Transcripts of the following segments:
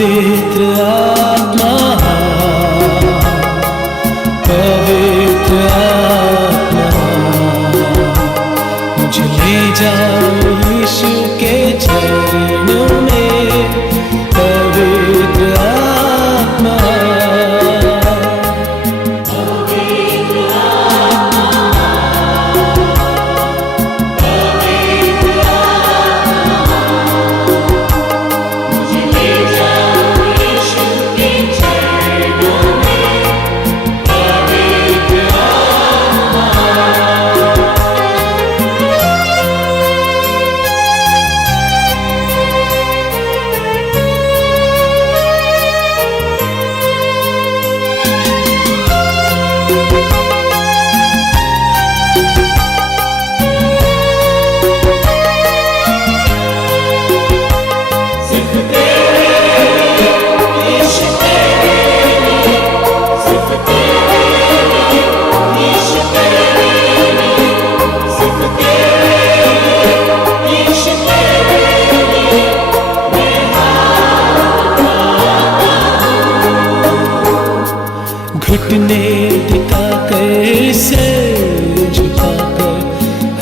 पवित्र आत्मा, पवित्र आत्मा, मुझे ले जाओ यीशु के चरणों में। पवित्र आत्मा, घुटने टिकाकर सिर झुकाकर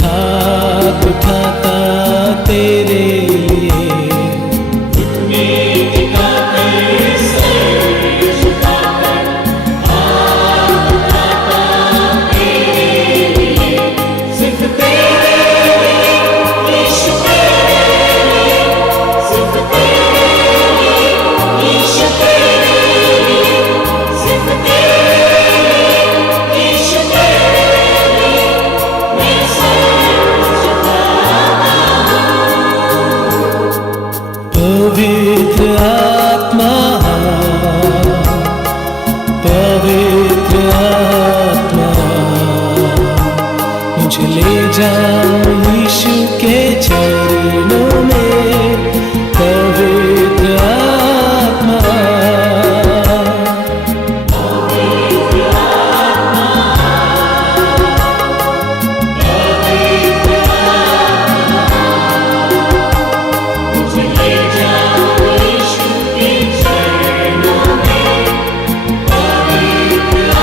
हाथ उठाता तेरे लिए। घुटने टिकाकर सिर झुकाकर हाथ उठाता तेरे लिए। सिर्फ तेरे लिए यीशु, तेरे लिए सिर्फ तेरे लिए यीशु, तेरे लिए सिर्फ तेरे। पवित्र आत्मा, पवित्र आत्मा, मुझे ले जाओ यीशु के चरणों में। पवित्र आत्मा, पवित्र आत्मा, पवित्र आत्मा, मुझे ले जाओ यीशु के चरणों में। पवित्र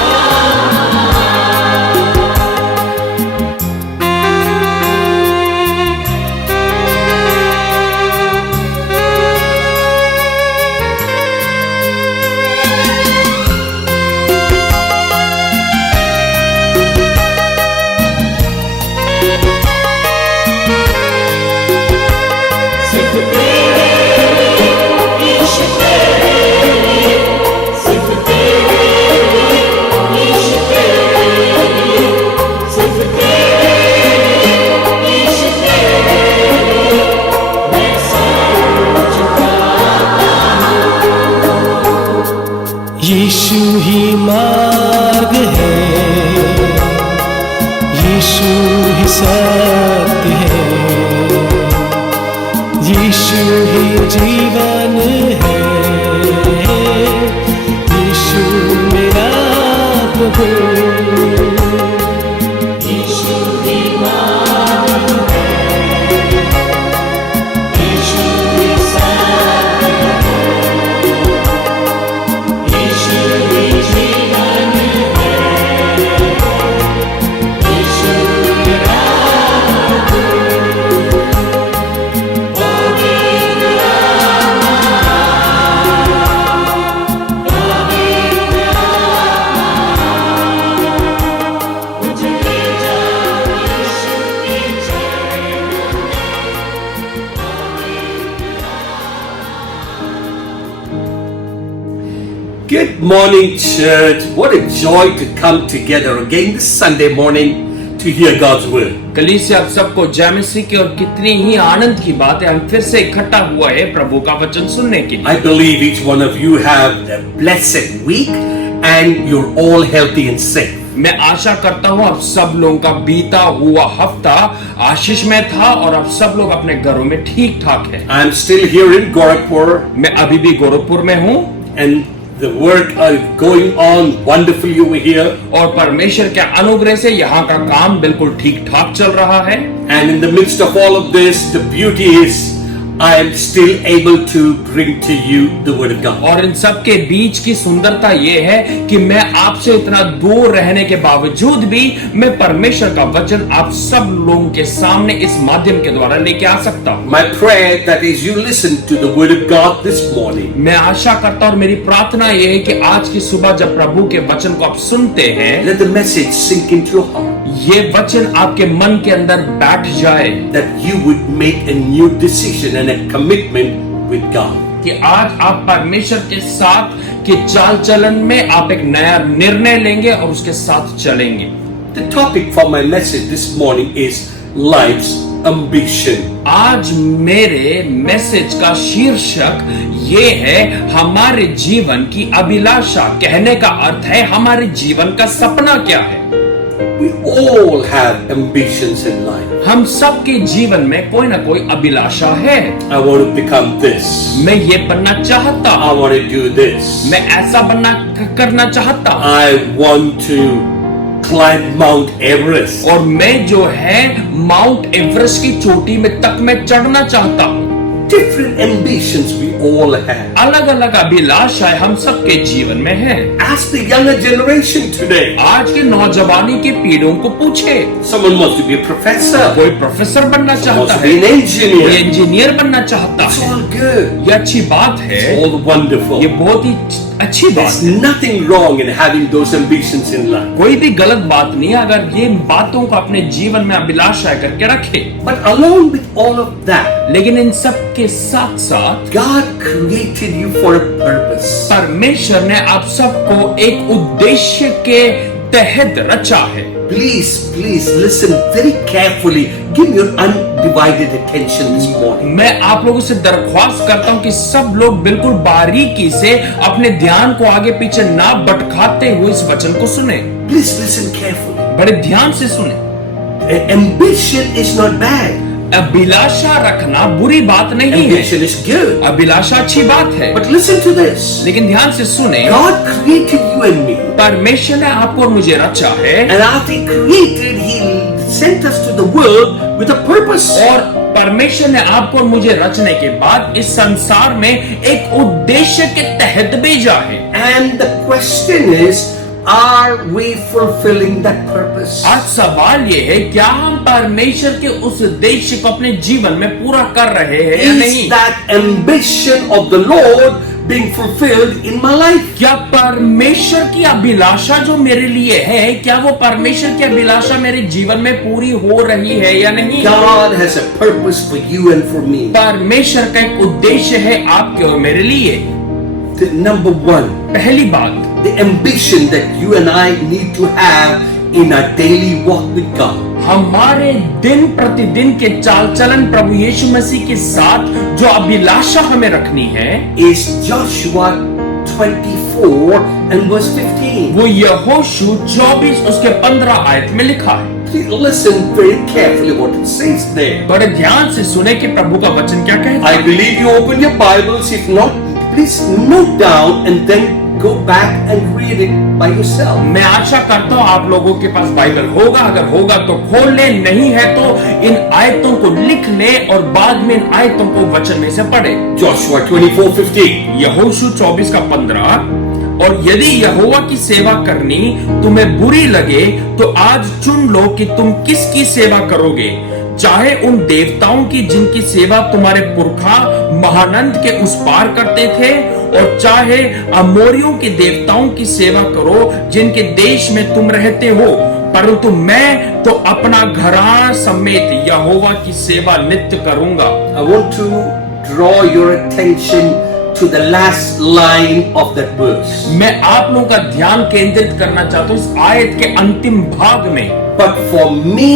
यीशु ही मार्ग है, यीशु ही सत्य है, यीशु ही जीवन है, यीशु मेरा प्रभु। यीशु ही मार्ग है, यीशु ही सत्य है, यीशु ही जीवन है, यीशु मेरा प्रभु। पवित्र आत्मा, पवित्र आत्मा, मुझे ले जाओ यीशु के चरणों में। Good morning, church. What a joy to come together again this Sunday morning to hear God's word. कलीसिया आप सबको जय मसीह की और कितनी ही आनंद की बात है, हम फिर से इकट्ठा हुआ है प्रभु का वचन सुनने के लिए। I believe each one of you have a blessed week and you're all healthy and safe. मैं आशा करता हूँ आप सब लोगों का बीता हुआ हफ्ता आशीषमय था और आप सब लोग अपने घरों में ठीक ठाक हैं। I'm still here in Gorakhpur मैं अभी भी गोरखपुर में हूँ and the work is going on wonderfully over here. और परमेश्वर के अनुग्रह से यहाँ का काम बिल्कुल ठीक ठाक चल रहा है। And in the midst of all of this, the beauty is I am still able to bring to you the word of God. और इन सब के बीच की सुंदरता ये है कि मैं आपसे इतना दूर रहने के बावजूद भी मैं परमेश्वर का वचन आप सब लोगों के सामने इस माध्यम के द्वारा लेके आ सकता हूं। My prayer that as you listen to the word of God this morning, मैं आशा करता हूं और मेरी प्रार्थना ये है कि आज की सुबह जब प्रभु के वचन को आप सुनते हैं, let the message sink into your heart, ये वचन आपके मन के अंदर बैठ जाए, that you would make a new decision and a commitment with God. कि आज आप परमेश्वर के साथ के चाल चलन में आप एक नया निर्णय लेंगे और उसके साथ चलेंगे। The topic for my message this morning is life's ambition. आज मेरे मैसेज का शीर्षक ये है हमारे जीवन की अभिलाषा। कहने का अर्थ है हमारे जीवन का सपना क्या है। We all have ambitions in life. हम सबके जीवन में कोई ना कोई अभिलाषा है। I want to become this. मैं ये बनना चाहता I हूँ, want to do this. मैं ऐसा करना चाहता हूँ, I want to climb Mount Everest. और मैं जो है माउंट एवरेस्ट की चोटी में तक मैं चढ़ना चाहता हूँ। Different ambitions we all have. अलग अलग अभिलाषाएं हम सबके जीवन में है। Ask the younger generation today. आज के नौजवानी की पीढ़ियों को पूछे, Someone wants to be a professor. कोई प्रोफेसर बनना Wants चाहता to है, be an कोई engineer. इंजीनियर बनना चाहता It's है। all good. ये अच्छी बात है, All wonderful. ये बहुत ही अच्छी बात There's है। nothing wrong in having those ambitions in life. कोई भी गलत बात नहीं है अगर ये बातों को अपने जीवन में अभिलाषा करके रखे। But along with all of that, लेकिन इन सब के साथ साथ God created you for a purpose. परमेश्वर ने आप सबको एक उद्देश्य के तहत रचा है। Please, please listen very carefully. Give your undivided attention this morning. मैं आप लोगों से दरख्वास्त करता हूं कि सब लोग बिल्कुल बारीकी से अपने ध्यान को आगे पीछे ना भटकाते हुए इस वचन को सुने। Please listen carefully. बड़े ध्यान से सुने। Ambition is not bad. अभिलाषा रखना बुरी बात नहीं है, Ambition is good. अभिलाषा अच्छी बात है। But listen to this. लेकिन ध्यान से सुने, God created you and me. परमेश्वर ने आपको और मुझे रचा है, And after He created, He sent us to the world with a purpose. और परमेश्वर ने आपको और मुझे रचने के बाद इस संसार में एक उद्देश्य के तहत भेजा है। And the question is, are we fulfilling that purpose? आज सवाल ये है, क्या हम परमेश्वर के उस उद्देश्य को अपने जीवन में पूरा कर रहे हैं या नहीं? Is that ambition of the Lord being fulfilled in my life? क्या परमेश्वर की अभिलाषा जो मेरे लिए है, क्या वो परमेश्वर की अभिलाषा मेरे जीवन में पूरी हो रही है या नहीं? God has a purpose for you and for me. परमेश्वर का एक उद्देश्य है आपके और मेरे लिए। The number one, पहली बात, the ambition that you and I need to have in our daily walk with God. हमारे दिन प्रतिदिन के चाल चलन प्रभु यीशु मसीह के साथ जो अभिलाषा हमें रखनी है, Is Joshua 24 and verse 15. वो यहोशू 24 उसके 15 आयत में लिखा है। Please listen very carefully what it says there. बड़े ध्यान से सुने कि प्रभु का वचन क्या कहता I है। believe you open your Bibles. If not, please note down and then go back and read it by yourself. मैं आशा करता हूँ आप लोगों के पास बाइबल होगा, अगर होगा तो खोल ले, नहीं है तो इन आयतों को लिख ले और बाद में इन आयतों को वचन में से पढ़े। Joshua 24:15. यहोशू 24 का 15, और यदि यहोवा की सेवा करनी तुम्हें बुरी लगे तो आज चुन लो कि तुम किसकी सेवा करोगे, चाहे उन देवताओं की जिनकी सेवा तुम्हारे पुरखा महानंद के उस पार करते थे, और चाहे अमोरियों के देवताओं की सेवा करो जिनके देश में तुम रहते हो, परंतु मैं तो अपना घराना समेत यहोवा की सेवा नित्य करूंगा। I want to draw your attention to the last line of that verse. मैं आप लोगों का ध्यान केंद्रित करना चाहता हूं इस आयत के अंतिम भाग में। But for me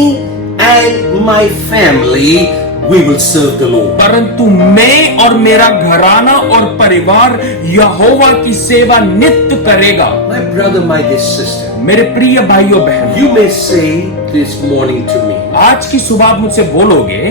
and my family, we will serve the Lord. परंतु मैं और मेरा घराना और परिवार यहोवा की सेवा नित्य करेगा। My brother, my dear sister, मेरे प्रिय भाइयों बहनों, you may say this morning to me, आज की सुबह आप मुझसे बोलोगे,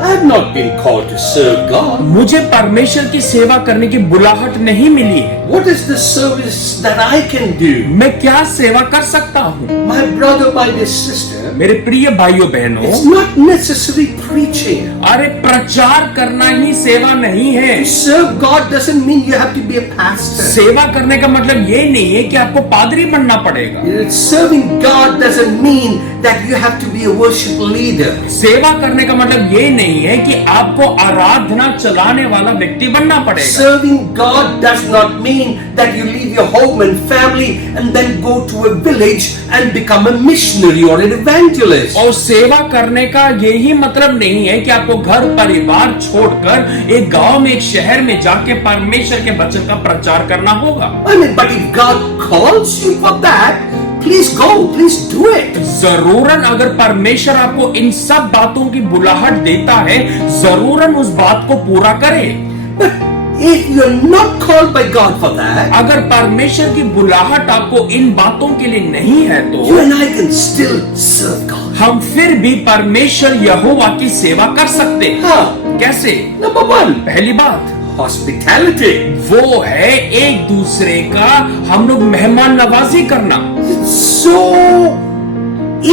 I have not been called to serve God. मुझे परमेश्वर की सेवा करने की बुलाहट नहीं मिली है। What is the service that I can do? मैं क्या सेवा कर सकता हूँ? My brother, my dear sister, मेरे प्रिय भाइयों बहनों, it's not necessary preaching. अरे प्रचार करना ही सेवा नहीं है। To serve God doesn't mean you have to be a pastor. सेवा करने का मतलब ये नहीं है कि आपको पादरी बनना पड़ेगा। Serving God doesn't mean that you have to be a worship leader. सेवा करने का मतलब ये नहीं है कि आपको आराधना चलाने वाला व्यक्ति बनना पड़ेगा। Serving God does not mean that you leave your home and family and then go to a village and become a missionary or an evangelist. और सेवा करने का यही मतलब नहीं है कि आपको घर परिवार छोड़कर एक गांव में एक शहर में जाके परमेश्वर के वचन का प्रचार करना होगा। I mean, but if God calls you for that, please go, please do it. जरूरन अगर परमेश्वर आपको इन सब बातों की बुलाहट देता है, जरूरन उस बात को पूरा करें। But if you're not called by God for that, अगर परमेश्वर की बुलाहट आपको इन बातों के लिए नहीं है तो you and I can still serve God. हम फिर भी परमेश्वर यहोवा की सेवा कर सकते हैं। How? कैसे? Number one, पहली बात hospitality. वो है एक दूसरे का हम लोग मेहमान नवाजी करना। It's so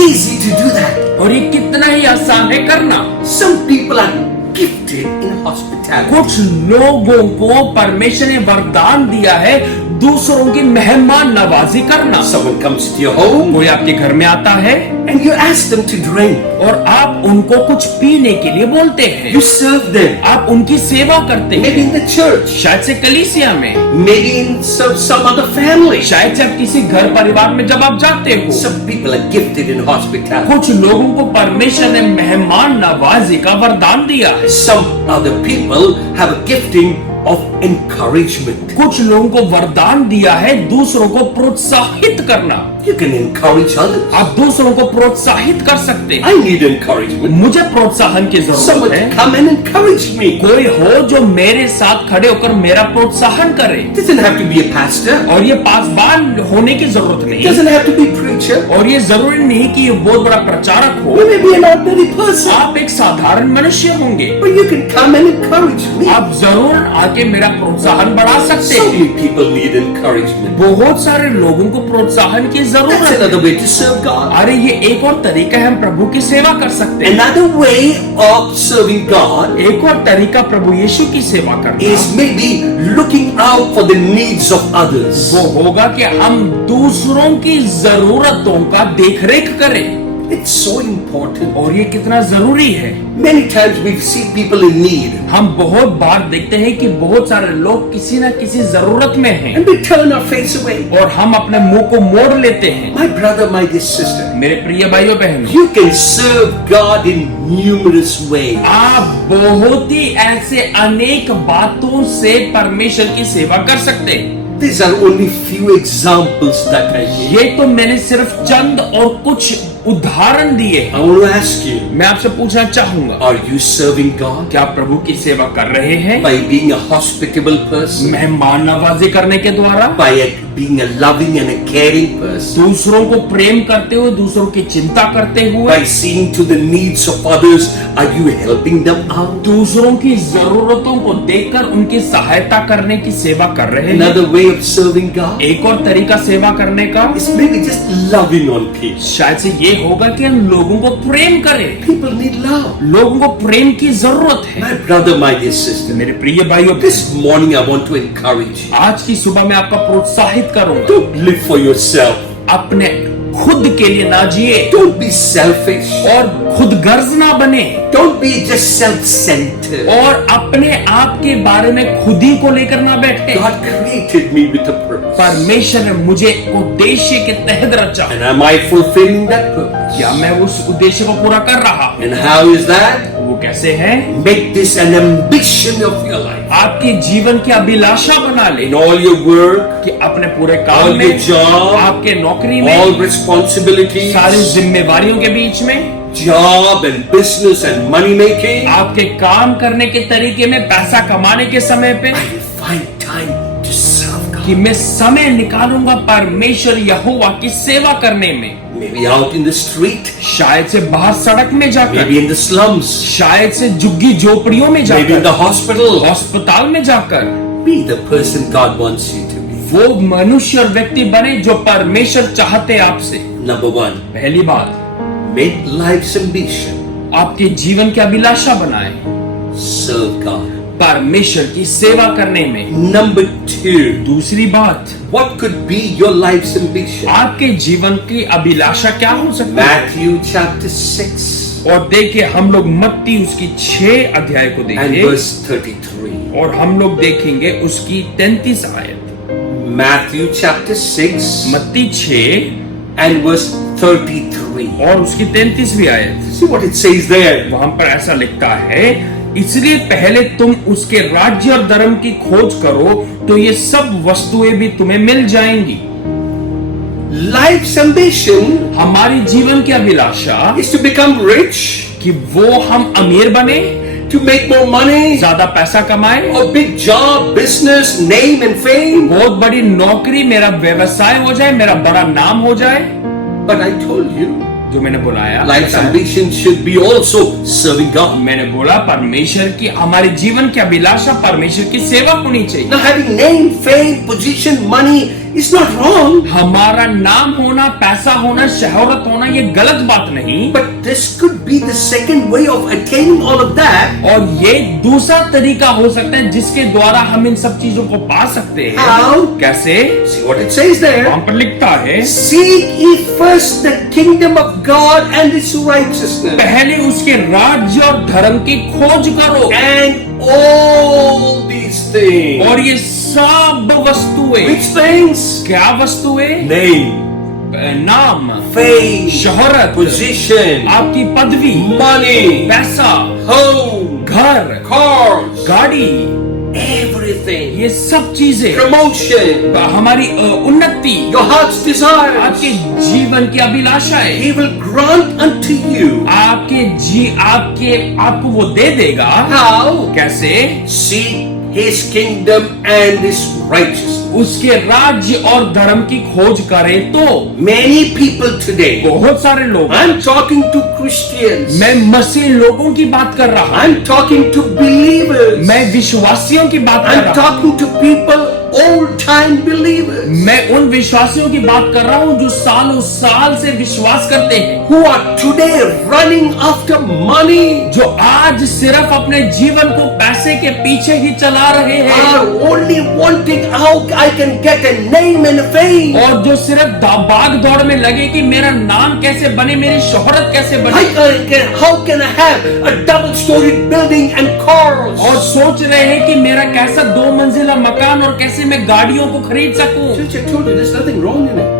easy to do that. और ये कितना ही आसान है करना। Some people are gifted in hospitality. कुछ लोगों को परमेश्वर ने वरदान दिया है दूसरों की मेहमान नवाजी करना। Someone comes to your home कोई आपके घर में आता है and you ask them to drink. और आप उनको कुछ पीने के लिए बोलते हैं। You serve them. आप उनकी सेवा करते Maybe हैं। in the church, शायद से कलीसिया में, maybe in some other family. शायद से आप किसी घर परिवार में जब आप जाते हो। Some people are gifted in hospitality. कुछ लोगों को परमेश्वर ने मेहमान नवाजी का वरदान दिया है। Some other people have a gifting of encouragement. कुछ लोगों को वरदान दिया है दूसरों को प्रोत्साहित करना। You can encourage others. आप दूसरों को प्रोत्साहित कर सकते हैं। I need encouragement. मुझे प्रोत्साहन की जरूरत Someone है। come and encourage me. कोई हो जो मेरे साथ खड़े होकर मेरा प्रोत्साहन करे। Doesn't have to be a pastor. और ये पासवान होने की जरूरत नहीं, Doesn't have to be preacher. और ये जरूरी नहीं कि ये बहुत बड़ा प्रचारक हो। You may be an ordinary person, आप एक साधारण मनुष्य होंगे। but you can come and encourage me. आप जरूर आके मेरा प्रोत्साहन बढ़ा सकते So हैं। many people need encouragement. बहुत सारे लोगों को प्रोत्साहन की That's जरूरत another है। way to serve God. अरे ये एक और तरीका है हम प्रभु की सेवा कर सकते हैं। Another way of serving God एक और तरीका प्रभु यीशु की सेवा करना is maybe looking out for the needs of others. वो होगा कि हम दूसरों की जरूरतों का देखरेख करें। It's so important. और ये कितना जरूरी है। Many times we see people in need हम बहुत बार देखते हैं कि बहुत सारे लोग किसी न किसी जरूरत में हैं and we turn our face away. और हम अपने मुंह को मोड़ लेते हैं। My brother, my dear sister, मेरे प्रिय भाइयों बहनों, you can serve God in numerous ways. आप बहुत ही ऐसे अनेक बातों से परमेश्वर की सेवा कर सकते हैं। These are only few examples that I gave. ये तो मैंने सिर्फ चंद और कुछ उदाहरण दिए हैं। I want to ask you, मैं आपसे पूछना चाहूंगा, are you serving God क्या आप प्रभु की सेवा कर रहे हैं? by being a hospitable person, मेहमान नवाजी करने के द्वारा, by being a loving and a caring person, दूसरों को प्रेम करते हुए, दूसरों की चिंता करते हुए, by seeing to the needs of others? Are you helping them out? दूसरों की जरूरतों को देखकर उनकी सहायता करने की सेवा कर रहे हैं। Another way of serving God एक और तरीका सेवा करने का is maybe just loving on people. शायद से ये होगा कि हम लोगों को प्रेम करें। People need love. लोगों को प्रेम की जरूरत है। My brother, my dear sister, मेरे प्रिय भाइयों, this morning I want to encourage you. आज की सुबह मैं आपका प्रोत्साहित करूंगा। Don't live for yourself. अपने खुद के लिए ना जिए Don't be selfish. और खुद गर्ज ना बने Don't be just self-centered. और अपने आप के बारे में खुद ही को लेकर ना बैठे। God created me with a purpose. परमेश्वर ने मुझे उद्देश्य के तहत रचा। And am I fulfilling that purpose? क्या मैं उस उद्देश्य को पूरा कर रहा हूँ? And how is that? वो कैसे है? Make this an ambition of your life. आपके जीवन की अभिलाषा बना ले In all your work, कि अपने पूरे काम all में, your job, आपके नौकरी all में, responsibilities, सारी जिम्मेवारियों के बीच में, job and business and money making, आपके काम करने के तरीके में, पैसा कमाने के समय पे, I will find time to serve God. कि मैं समय निकालूंगा परमेश्वर यहोवा की सेवा करने में। Maybe out in the street, शायद से बाहर सड़क में जाकर, maybe in the slums, शायद से झुग्गी झोपड़ियों में maybe in the जाकर, hospital. अस्पताल में जाकर Be the person God wants you to be. वो मनुष्य और व्यक्ति बने जो परमेश्वर चाहते हैं आपसे। Number one, पहली बात, make life's ambition. आपके जीवन की अभिलाषा बनाए Serve God. परमेश्वर की सेवा करने में। Number two, दूसरी बात, what could be your life's ambition? आपके जीवन की अभिलाषा क्या हो सकती है? Matthew chapter 6 और देखिए हम लोग मत्ती उसकी 6 अध्याय को and देखेंगे verse 33. और हम लोग देखेंगे उसकी 33 आयत। Matthew chapter 6 मत्ती 6 and verse 33. और उसकी 33वीं आयत। See what it says there. वहां पर ऐसा लिखता है, इसलिए पहले तुम उसके राज्य और धर्म की खोज करो तो ये सब वस्तुएं भी तुम्हें मिल जाएंगी। Life's ambition हमारी जीवन की अभिलाषा is to become rich, कि वो हम अमीर बने, to make more money, ज्यादा पैसा कमाए, a big job, business, name and fame. बहुत बड़ी नौकरी, मेरा व्यवसाय हो जाए, मेरा बड़ा नाम हो जाए। But I told you, जो मैंने बुलाया, life's ambition should be also serving God. मैंने बोला परमेश्वर की, हमारे जीवन की अभिलाषा परमेश्वर की सेवा होनी चाहिए। Now having name, fame, position, money is not wrong. हमारा नाम होना, पैसा होना, शोहरत होना ये गलत बात नहीं, But this could be the second way of attaining all of that. और ये दूसरा तरीका हो सकता है जिसके द्वारा हम इन सब चीजों को पा सकते हैं। How? कैसे? See what it says there. वहां पर लिखता है, Seek ye first the kingdom of God and His righteousness, पहले उसके राज्य और धर्म की खोज करो and all these things. और ये सब वस्तुएं, Which things? क्या वस्तुएं? Name, नाम, fame, शोहरत, position, आपकी पदवी, money, पैसा, home, घर, cars, गाड़ी, everything, ये सब चीजें promotion, हमारी उन्नति, your heart's desires. आपके जीवन की अभिलाषाएं, He will grant unto you. आपको वो दे देगा। How? कैसे? Seek His kingdom and His righteousness. उसके राज्य और धर्म की खोज करें तो Many people today, बहुत सारे लोग, I'm talking to Christians, मैं मसीह लोगों की बात कर रहा हूं, I'm talking to believers, मैं विश्वासियों की बात कर I'm रहा हूं, talking to people, old time believers, मैं उन विश्वासियों की बात कर रहा हूं जो सालों साल से विश्वास करते हैं, who are today running after money, जो आज सिर्फ अपने जीवन को पैसे के पीछे ही चला रहे हैं, are only wanting how I can get a name and a fame. और जो सिर्फ भाग दौड़ में लगे कि मेरा नाम कैसे बने, मेरी शोहरत कैसे बने, How can I have a double-storied building and cars? और सोच रहे हैं कि मेरा कैसा 2 मंजिला मकान और कैसे मैं गाड़ियों को खरीद सकूं। Church, I told you there's nothing wrong in it.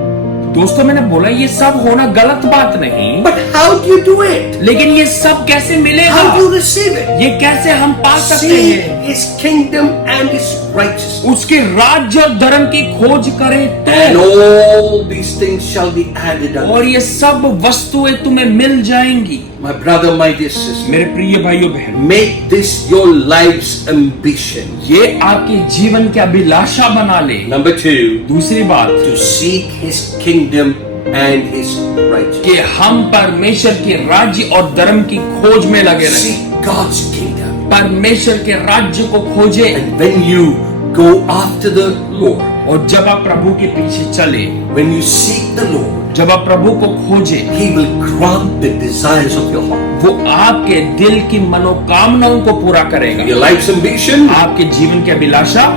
दोस्तों मैंने बोला ये सब होना गलत बात नहीं, But how do you do it? लेकिन ये सब कैसे मिलेगा, How do you receive it? ये कैसे हम पा सकते Seek हैं? His kingdom and His righteousness, उसके राज्य और धर्म की खोज करें and तो, all these things shall be added unto और you. ये सब वस्तुएं तुम्हें मिल जाएंगी। My brother, my dear sister, मेरे प्रिय भाइयों बहनों, make this your life's ambition. ये आपके जीवन की अभिलाषा बना ले। Number 2, दूसरी बात, to seek His kingdom and His righteousness. कि हम परमेश्वर के राज्य और धर्म की खोज में लगे रहें, Seek God's kingdom. परमेश्वर के राज्य को खोजे, And when you go after the Lord, और जब आप प्रभु के पीछे चले, when you seek the Lord, जब आप प्रभु को खोजे, He will grant the desires of your heart. वो आपके दिल की मनोकामनाओं को पूरा करेगा। Your life's ambition आपके जीवन की अभिलाषा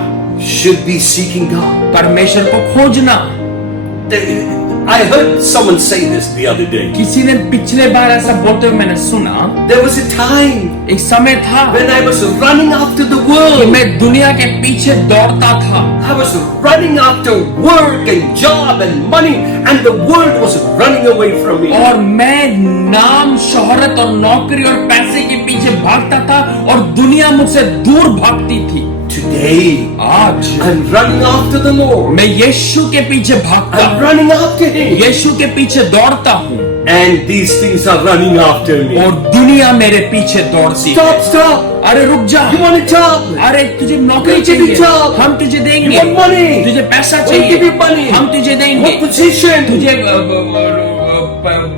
should be seeking God. परमेश्वर को खोजना। I heard someone say this the other day. किसी ने पिछले बार ऐसा बोलते हुए मैंने सुना, There was a time एक समय था when I was running after the कि world. मैं दुनिया के पीछे दौड़ता था, I was running after work and job and money, and the world was running away from me. और मैं नाम, शोहरत और नौकरी और पैसे के पीछे भागता था और दुनिया मुझसे दूर भागती थी। Today, आज I'm running after the Lord. मैं यीशु के पीछे भागता I'm हूँ, running after Him. यीशु के पीछे दौड़ता हूँ, and these things are running after me. और दुनिया मेरे पीछे दौड़ती है। Stop, stop. अरे रुक जा। You want a job? अरे तुझे नौकरी We'll give you चाहिए, job. हम तुझे देंगे। You want money? तुझे पैसा We'll give you चाहिए, money. हम तुझे देंगे। What position? तुझे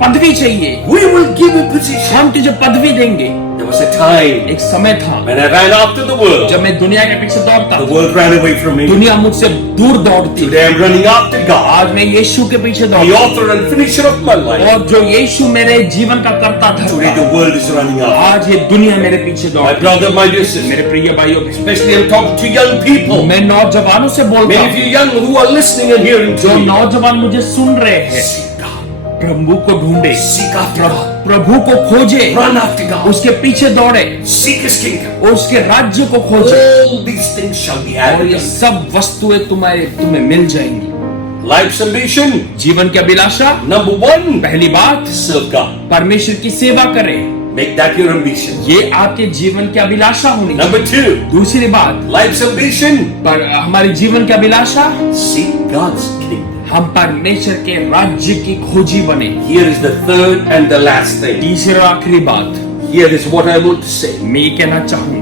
पदवी चाहिए, We will give you position. हम तुझे पदवी देंगे। There was a time एक समय था when I ran after the world. जब मैं दुनिया के पीछे दौड़ता, The world ran away from me. दुनिया मुझसे दूर दौड़ती। Today I'm running after God, आज मैं यीशु के पीछे the दौड़ता author and finisher of my life. और जो यीशु मेरे जीवन का कर्ता Today the था, world is running after. आज ये दुनिया मेरे पीछे My दौड़ती। brother, my dear sister, मेरे प्रिय भाइयों, especially I'm talking to young people. मैं नौजवानों से बोलता Many of हूँ, you young who are listening and hearing जो to me. नौजवान मुझे सुन रहे हैं, Seek God. प्रभु को ढूंढे, Seek after God. प्रभु को खोजे, Run after God. उसके पीछे दौड़े, Seek His kingdom. और उसके राज्य को खोजे, All these things shall be और added. ये सब वस्तुएं तुम्हें मिल जाएंगी। Life's ambition. जीवन की अभिलाषा, Number one, पहली बात, serve God. परमेश्वर की सेवा करें, Make that your ambition. ये आपके जीवन की अभिलाषा होनी चाहिए। Number two, दूसरी बात, life's ambition. पर हमारे जीवन की अभिलाषा, Seek God's kingdom. हम परमेश्वर के राज्य की खोजी बने। Here is the third and the last thing. तीसरी और आखिरी बात, Here is what I want to say. मैं ये कहना चाहूँ,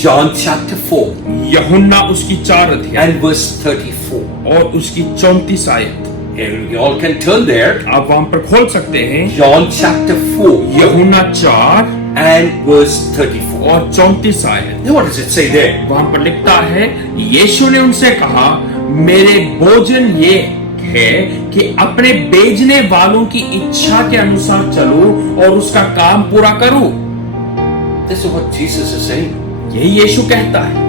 John chapter 4 यूहन्ना उसकी 4 अध्याय and verse 34. और उसकी 34 आयत, And you all can turn there. आप वहां पर खोल सकते हैं। John chapter 4 यूहन्ना 4 and verse 34. और 34 आयत, Now what does it say there? वहां पर लिखता है, यीशु ने उनसे कहा, मेरे भोजन ये है कि अपने भेजने वालों की इच्छा के अनुसार चलूं और उसका काम पूरा करूं। This is what Jesus is saying. यही यीशु कहता है,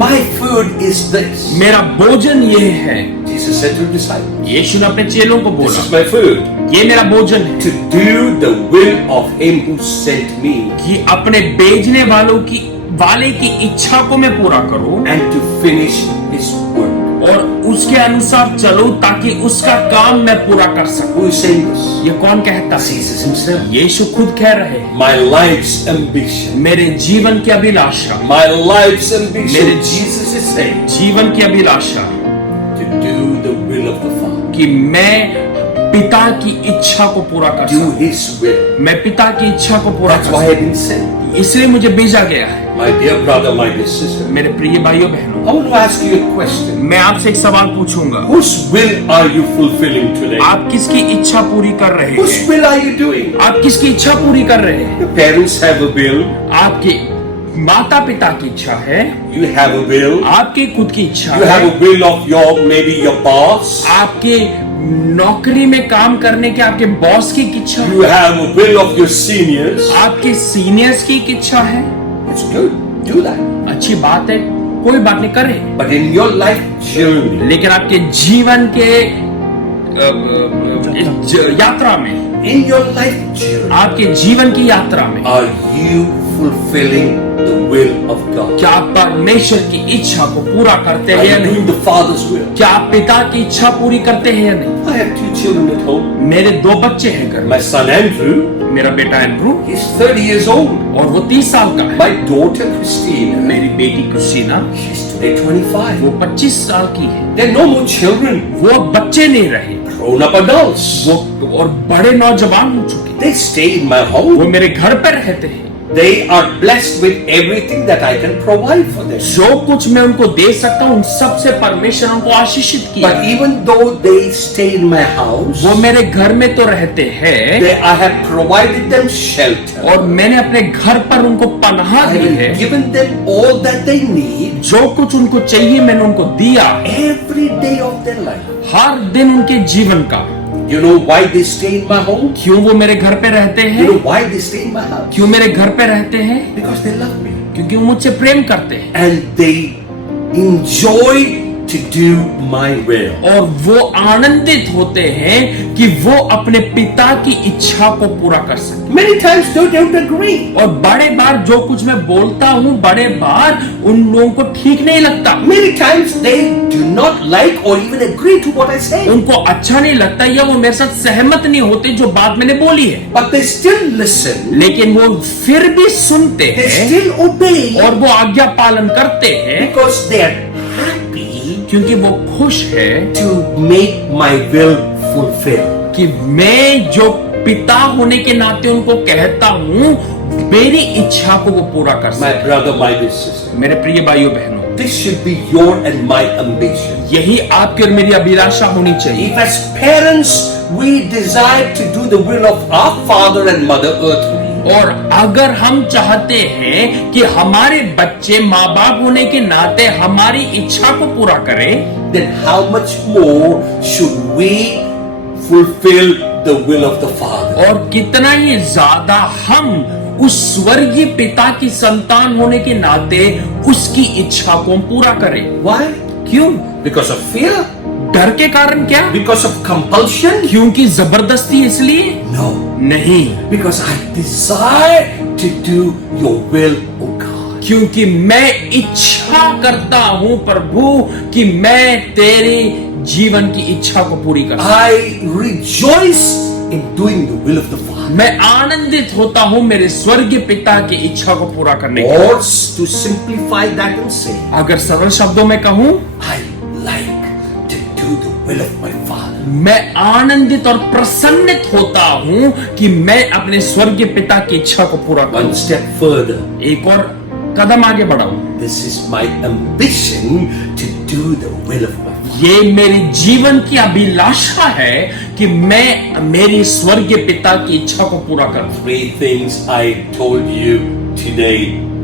My food is this. मेरा भोजन ये है। Jesus said to his disciples, यीशु ने अपने चेलों को This बोला, is my food. ये मेरा भोजन है To do the will of him who sent me कि अपने भेजने वाले की इच्छा को मैं पूरा करूं and to finish his work. और उसके अनुसार चलूं ताकि उसका काम मैं पूरा कर सकूं। Who is saying this? ये कौन कहता है? Jesus himself. यीशु खुद कह रहे हैं, My life's ambition. मेरे जीवन की अभिलाषा, My life's ambition. मेरे Jesus is saying जीवन की अभिलाषा to do the will of the Father. कि मैं पिता की इच्छा को पूरा कर Do सकूं। his will. मैं पिता की इच्छा को पूरा That's कर why सकूं। I've been sent. इसलिए मुझे भेजा गया है। My dear brother, my dear sister, मेरे प्रिय भाइयों बहनों, I want to ask you a question. मैं आपसे एक सवाल पूछूंगा, Whose will are you fulfilling today? आप किसकी इच्छा पूरी कर रहे Whose हैं? will are you doing? आप किसकी इच्छा पूरी कर रहे हैं? Your parents have a will. आपके माता पिता की इच्छा है, You have a will. आपकी खुद की इच्छा You have है, a will of your maybe your boss. आपके नौकरी में काम करने के आपके बॉस की इच्छा You है, have a will of your seniors. आपके सीनियर्स की इच्छा है। It's good. Do that. अच्छी बात है, कोई बात नहीं, करें। But in your life journey, लेकिन आपके जीवन के यात्रा में, in your life journey, आपके जीवन की यात्रा में are you fulfilling the will of God? क्या आप परमेश्वर की इच्छा को पूरा करते Are हैं या you नहीं? doing the Father's will? क्या आप पिता की इच्छा पूरी करते हैं या नहीं? I have 2 children at home. मेरे 2 बच्चे हैं घर में। My son Andrew, मेरा बेटा एंड्रू he's 30 years old. और वो 30 साल का है। My daughter Christina, मेरी बेटी क्रिस्टीना, she's today 25. वो 25 साल की है। They're no more children, वो अब बच्चे नहीं रहे, grown up adults. वो और बड़े नौजवान हो चुके। They stay in my वो home. मेरे घर पर रहते हैं। They are blessed with everything that I can provide for them. जो कुछ मैं उनको दे सकता हूँ, उन सबसे परमेश्वर उनको आशीषित किया। But even though they stay in my house, वो मेरे घर में तो रहते हैं I have provided them shelter. और मैंने अपने घर पर उनको पनाह I दी है। have given them all that they need जो कुछ उनको चाहिए मैंने उनको दिया, every day of their life. हर दिन उनके जीवन का। You know why they stay in my home? क्यों वो मेरे घर पे रहते You हैं? know why they stay in my house? क्यों मेरे घर पे रहते हैं? Because they love me. क्योंकि वो मुझसे प्रेम करते हैं And they enjoy to do my will. और वो आनंदित होते हैं कि वो अपने पिता की इच्छा को पूरा कर सके। Many times they don't agree. और बड़े बार जो कुछ मैं बोलता हूँ, बड़े बार उन लोगों को ठीक नहीं लगता, Many times they do not like or even agree to what I say. उनको अच्छा नहीं लगता या वो मेरे साथ सहमत नहीं होते जो बात मैंने बोली है, But they still listen. लेकिन वो फिर भी सुनते They हैं still obey और वो आज्ञा पालन करते हैं because they are happy क्योंकि वो खुश है to make my will fulfill. कि मैं जो पिता होने के नाते उनको कहता हूं मेरी इच्छा को वो पूरा कर My सके। brother, my dear sister, मेरे प्रिय भाइयों बहनों, this should be your and my ambition. यही आपकी और मेरी अभिलाषा होनी चाहिए। If as parents we desire to do the will of our father and mother earthly, और अगर हम चाहते हैं कि हमारे बच्चे माँ बाप होने के नाते हमारी इच्छा को पूरा करें, then how much more should we fulfill the will of the Father? और कितना ही ज्यादा हम उस स्वर्गीय पिता की संतान होने के नाते उसकी इच्छा को पूरा करें। Why? क्यों? Because of fear? डर के कारण क्या? Because of compulsion? क्योंकि जबरदस्ती इसलिए No. नहीं, Because I desire to do your will, O God. क्योंकि मैं इच्छा करता हूं प्रभु कि मैं तेरे जीवन की इच्छा को पूरी कर सकूं। I rejoice in doing the will of the Father. मैं आनंदित होता हूं मेरे स्वर्गीय पिता की इच्छा को पूरा करने के। Or to simplify that and say, अगर सरल शब्दों में कहूं, I like to do the will of my Father. मैं आनंदित और प्रसन्नित होता हूं कि मैं अपने स्वर्गीय पिता की इच्छा को पूरा One करूं। step further. एक और कदम आगे बढ़ाऊं। This is my ambition to do the will of my Father. ये मेरे जीवन की अभिलाषा है कि मैं मेरी स्वर्गीय पिता की इच्छा को पूरा करूं। 3 things I told you today,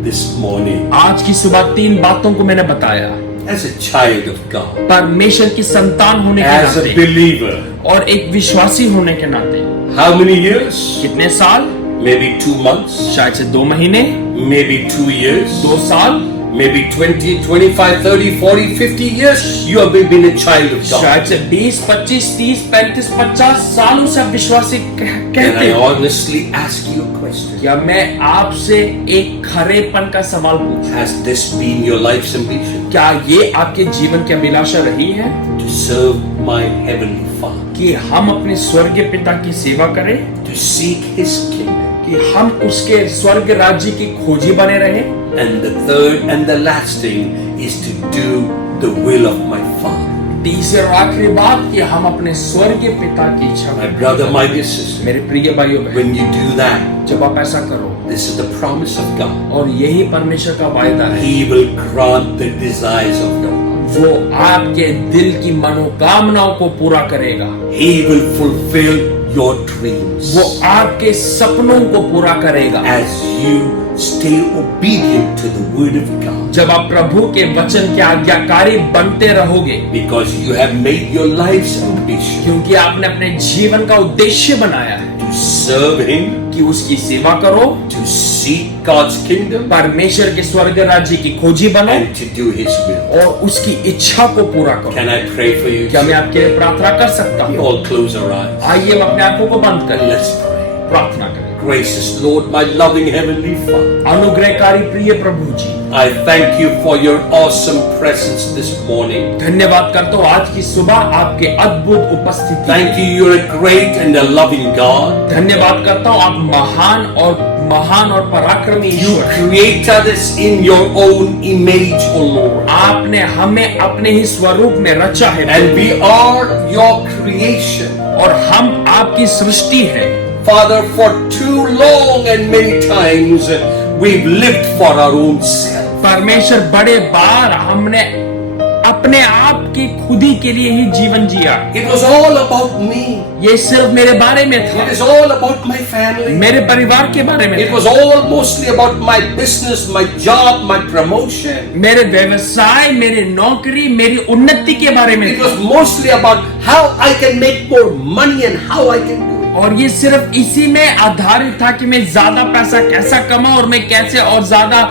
this morning. आज की सुबह 3 बातों को मैंने बताया। As a child of God, परमेश्वर की संतान होने के as a नाते believer, और एक विश्वासी होने के नाते how many years? कितने साल? Maybe 2 months, शायद से 2 महीने, maybe 2 years, 2 साल, maybe 20, 25, 30, 40, 50 years, you have been a child of God. शायद से 20, 25, 30, 35, 50 सालों से आप विश्वासी Can कहते I हो। honestly ask you a question? क्या मैं आपसे एक खरेपन का सवाल पूछूं? Has this been your life's ambition? क्या ये आपके जीवन की अभिलाषा रही है To serve my heavenly Father, कि हम अपने स्वर्गीय पिता की सेवा करें, to seek His kingdom, कि हम उसके स्वर्ग राज्य की खोजी बने रहें, and the third and the last thing is to do the will of my Father. तीसरी और आखिरी बात कि हम अपने स्वर्गीय पिता की इच्छा My को brother, पूरा my करें। dear sister, मेरे प्रिय भाइयों बहनों, when you do that, जब आप ऐसा करो this is the promise of God. और यही परमेश्वर का वायदा है, He will grant the desires of your heart. वो आपके दिल की मनोकामनाओं को पूरा करेगा, He will fulfill your dreams वो आपके सपनों को पूरा करेगा as you stay obedient to the word of God, जब आप प्रभु के वचन के आज्ञाकारी बनते रहोगे, because you have made your life's ambition क्योंकि आपने अपने जीवन का उद्देश्य बनाया है to serve Him, कि उसकी सेवा करो, to seek God's kingdom, परमेश्वर के स्वर्ग राज्य की खोजी बनो and to do His will. और उसकी इच्छा को पूरा करो। Can I pray for you? क्या मैं आपके लिए प्रार्थना कर सकता We हूँ? all close our eyes. आइए हम अपने आंखों को बंद करें, Let's pray. प्रार्थना करें। Gracious Lord, my loving Heavenly Father, अनुग्रहकारी प्रिय प्रभु जी, I thank you for your awesome presence this morning. धन्यवाद करता हूँ आज की सुबह आपके अद्भुत उपस्थिति। Thank you, you're a great and a loving God. धन्यवाद करता हूँ आप महान और पराक्रमी You ईश्वर हैं। created us in your own image, O Lord. आपने हमें अपने ही स्वरूप में रचा है And we are your creation. और हम आपकी सृष्टि है। Father, for too long and many times we've lived for our own self. परमेश्वर बड़े बार हमने अपने आप की खुदी के लिए ही जीवन जिया। It was all about me. ये सिर्फ मेरे बारे में था, It is all about my family. मेरे परिवार के बारे में It था, was all mostly about my business, my job, my promotion. मेरे व्यवसाय, मेरी नौकरी, मेरी उन्नति के बारे में It था। was mostly about how I can make more money and how I can do it. और ये सिर्फ इसी में आधारित था कि मैं ज्यादा पैसा कैसा कमाऊं और मैं कैसे और ज्यादा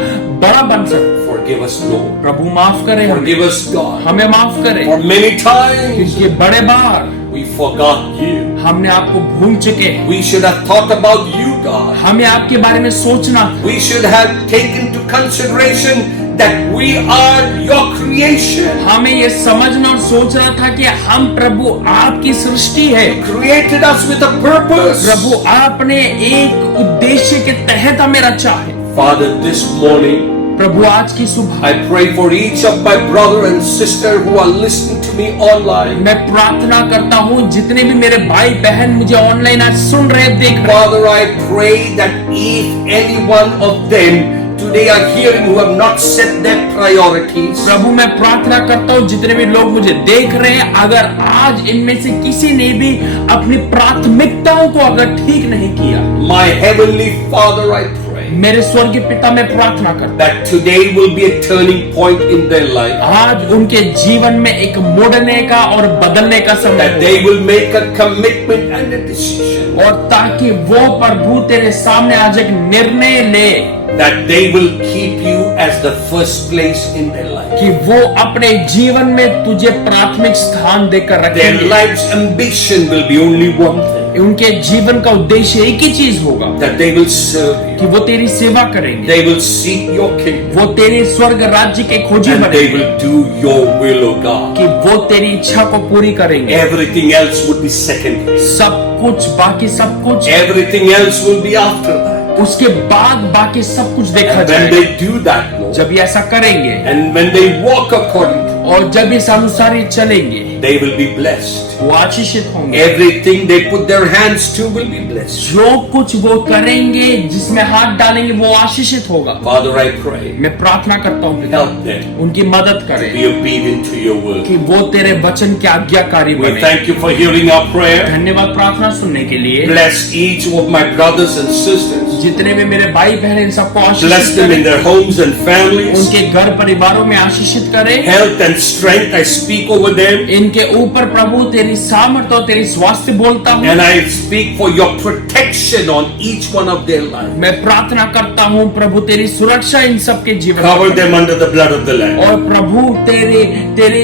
बड़ा बन सकूं। Forgive us, Lord. प्रभु माफ करें हमें, Forgive us, God. हमें माफ करें, For many times क्योंकि बड़े बार we forgot you. हमने आपको भूल चुके हैं। We should have thought about you, God. हमें आपके बारे में सोचना था, We should have taken into consideration that we are your creation. हमें ये समझना और सोचना था कि हम प्रभु आपकी सृष्टि है। You created us with a purpose. प्रभु आपने एक उद्देश्य के तहत हमें रचा है। Father, this morning प्रभु आज की सुबह I pray for each of my brother and sister who are listening to me online. मैं प्रार्थना करता हूँ जितने भी मेरे भाई बहन मुझे ऑनलाइन आज सुन रहे देख रहे Father, I pray that if any one of them today are hearing who have not set their priorities, प्रभु मैं प्रार्थना करता हूँ जितने भी लोग मुझे देख रहे हैं, अगर आज इनमें से किसी ने भी अपनी प्राथमिकताओं को अगर ठीक नहीं किया, my heavenly Father, I pray मेरे स्वर्गीय पिता मैं प्रार्थना करता that today will be a turning point in their life, हूँ आज उनके जीवन में एक मोड़ने का और बदलने का समय that they will make a commitment and a decision, हो, और ताकि वो प्रभु तेरे सामने आज एक निर्णय ले that they will keep you as the first place in their life. कि वो अपने जीवन में तुझे प्राथमिक स्थान देकर Their रखेंगे। life's ambition will be only one thing, उनके जीवन का उद्देश्य एक ही चीज होगा that they will serve you, कि वो तेरी सेवा करेंगे, they will seek your kingdom, वो तेरे स्वर्ग राज्य के खोजी and they बनेंगे, will do your will, O God. कि वो तेरी इच्छा को पूरी करेंगे। Everything else would be secondary. सब कुछ बाकी सब कुछ Everything else will be after that. उसके बाद बाकी सब कुछ देखा And when जाएगा। they do that, Lord, जब ये ऐसा करेंगे and when they walk according to, और जब इस अनुसार ये चलेंगे, they will be blessed. वो आशीषित होंगे। Everything they put their hands to will be blessed. जो कुछ वो करेंगे, जिसमें हाथ डालेंगे, वो आशीषित होगा। Father, I pray, मैं प्रार्थना करता हूँ पिता, help them उनकी मदद करें be obedient to your word. कि वो तेरे वचन के आज्ञाकारी We बने। thank you for hearing our prayer. धन्यवाद प्रार्थना सुनने के लिए। Bless each of my brothers and sisters. जितने भी मेरे भाई बहन इन सबको Bless आशीषित them in करें, their homes and families. उनके घर परिवारों में आशीषित करें। Health and strength, I speak over them. इनके ऊपर प्रभु तेरी सामर्थ और तेरी स्वास्थ्य बोलता हूँ। And I speak for your protection on each one of their lives. मैं प्रार्थना करता हूँ प्रभु तेरी सुरक्षा इन सबके जीवन Cover में। them under the blood of the Lamb. और प्रभु तेरे तेरी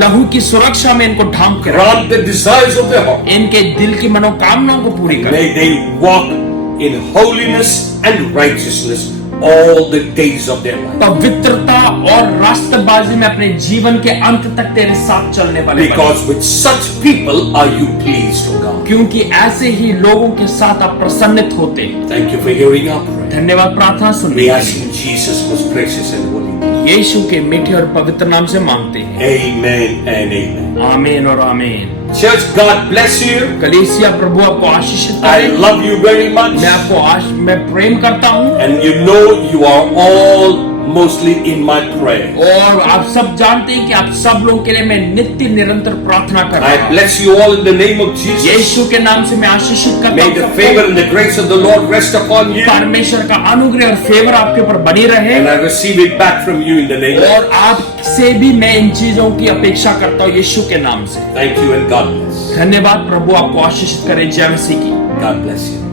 लहू की सुरक्षा में इनको ढांप के रख। Grant the desires of their heart. इनके दिल की मनोकामनाओं को पूरी कर। May they walk in holiness and righteousness all the days of their life. पवित्रता और राष्ट्रबाजी में अपने जीवन के अंत तक तेरे साथ चलने वाले बने। Because with such people are you pleased, O God. क्योंकि ऐसे ही लोगों के साथ आप प्रसन्नित होते हैं। Thank you for hearing our prayer. धन्यवाद प्रार्थना सुनने We के ask लिए। in Jesus' most precious and holy name. यीशु के मीठे और पवित्र नाम से मांगते हैं। Amen and amen. आमीन और आमीन। Church, God bless you. कलीसिया प्रभु आपको आशीषित I करे। love you very much. मैं आपको मैं प्रेम करता हूँ And you know you are all mostly in my prayer. और आप सब जानते हैं कि आप सब लोगों के लिए मैं नित्य निरंतर प्रार्थना कर I रहा हूँ। bless you all in the name of Jesus. यीशु के नाम से मैं आशीषित करता May हूँ the सबको। favor and the grace of the Lord rest upon you. परमेश्वर का अनुग्रह और फेवर आपके ऊपर बनी रहे And I receive it back from you in the name of और आपसे भी मैं इन चीजों की अपेक्षा करता हूँ यीशु के नाम से। Thank you and God bless. धन्यवाद प्रभु आपको आशीषित करे। जय मसीह की। God bless you.